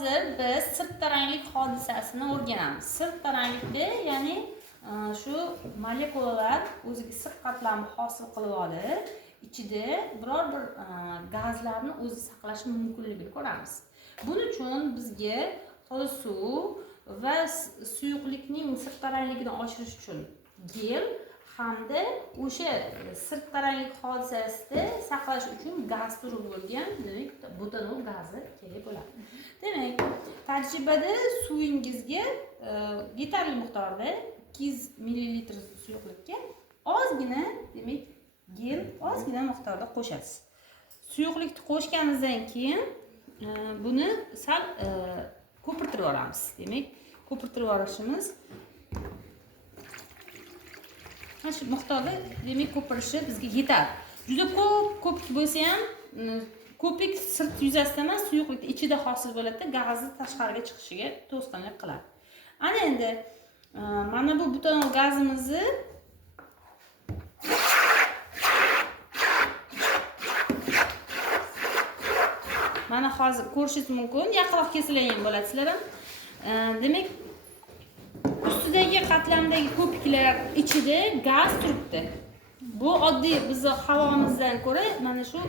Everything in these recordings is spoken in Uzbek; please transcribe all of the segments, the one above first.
Hozir biz sirttaranglik hodisasini o'rganamiz. Sirttaranglikda, ya'ni shu molekulalar o'ziga sir qatlamni hosil qilib olib, ichida biror bir gazlarni o'zi saqlashi mumkinligini ko'ramiz. Buning uchun bizga toza suv va suyuqlikning sirttarangligini oshirish uchun gel hamda o'sha sirttaranglik hodisasida saqlash uchun gaz turi bo'lgan, demak, butanol gazi kerak bo'ladi. Demak, tajribada suvingizga yetarli miqdorda 200 ml suyuqlikka ozgina, demak, gel ozgina miqdorda qo'shasiz. Suyuqlikni qo'shganingizdan keyin buni sal ko'pirtirib olamiz. Demak, ko'pirtirib olishimiz mana shu miqdorda, demak, ko'pirishi bizga yetadi. Juda ko'p bo'lsa ham ko'pik sirt yuzasida emas, suyuqlikda ichida hosil bo'ladi, gazni tashqariga chiqishiga to'sqinlik qiladi. Ana endi mana bu butanol gazimizni mana hozir ko'rishingiz mumkin, yaqinroq kelsalar ham bo'ladi sizlar ham. Demak, ustidagi qatlamdagi ko'piklar ichida gaz turibdi. Bu oddiy bizni havomizdan ko'ra mana shu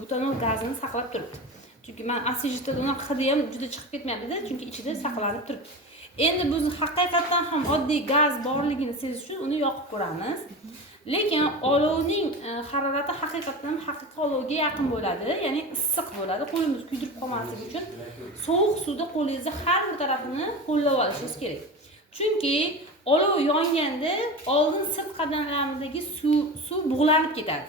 butanol gazini saqlab turibdi. Chunki men asijitda unaqa hidi ham juda chiqib ketmayapti-da, chunki ichida saqlanib turibdi. Endi biz haqiqatan ham oddiy gaz borligini sezish uchun uni yoqib ko'ramiz. Lekin olovning harorati haqiqatan haqiqiy olovga yaqin bo'ladi, ya'ni issiq bo'ladi. Qo'limiz kuydirib qolmasligi uchun sovuq suvda qo'lingizni har bir tarafini ho'llab olishingiz kerak. Chunki olov yonganda oldin sirt qadamlaridagi suv bug'lanib ketadi.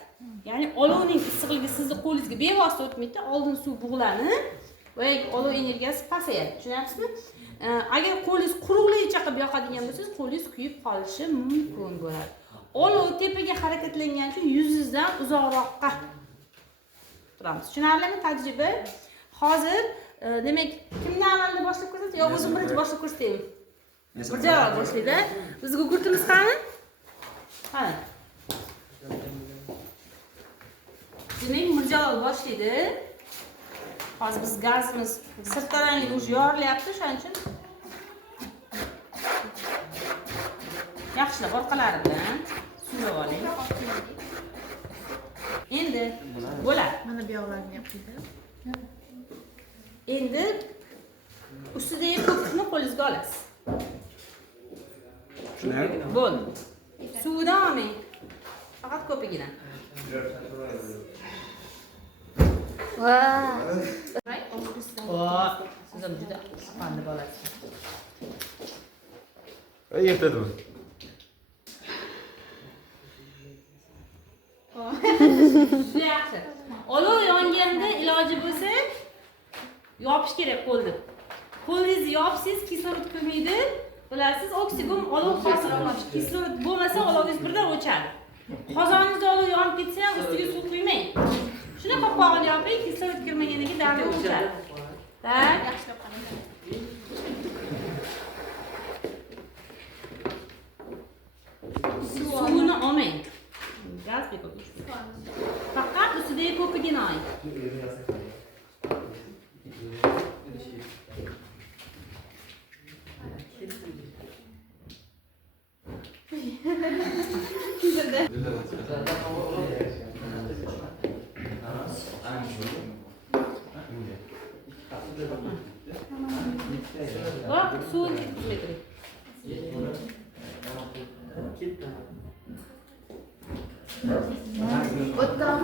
Ya'ni olovning issiqligi sizni qo'lingizga bevosita o'tmaydi, oldin suv bug'lanib va olov energiyasi pasayadi. Tushunyapsizmi? Agar qo'lingiz quruqligicha qilib yoqadigan bo'lsangiz, qo'lingiz kuyib qolishi mumkin bo'ladi. Olov tepaga harakatlangan uchun yuzingizdan uzoqroqqa turamiz. Tushunarlimi tajriba? Hozir demak, kimdan avvalda boshlab ko'rsatasiz yo o'zim birinchi boshlab ko'rsataymi? Birjavob boshlaydi. Bizga gurtimiz qani? Qani. Demak, Mirjalol boshlaydi. Hozir biz gazimiz sirttaranglik уже yorilyapti, shuning uchun yaxshilab orqalari bilan suvlab oling. Endi bo'ladi. Mana bu yoqlarni yapdi. Endi ustidagi ko'pikni qo'lingizga olasiz. Bo'ldi. Suvdan olmang. Faqat ko'pigidan. Siz ham juda qanday bo'lasiz. Yetadi bu. Juda yaxshi. Olov yonganda iloji bo'lsa yopish kerak qo'lni. Qo'lingizni yopsangiz kislorod kirmaydi. Bilasiz, oksigen olov hosil qiladi. Kislorod bo'lmasa olovingiz birdan o'chadi. Qozoningizda olov yonib ketsa ham ustiga suv quymang. Shuni qopqog'ini yoping, kislorod kirmaganiga darrov o'chadi. Tak, yaxshilab qarang. Suvni olmang. Gaz bekor. Faqat ustidagi ko'pigini oling. Bak, suv metri. O'tdan